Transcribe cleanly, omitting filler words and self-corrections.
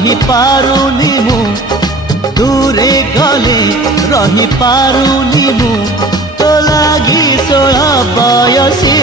रही पारुनी मु दूरे गले रही पारुनी मु तो लागी 16 बयसी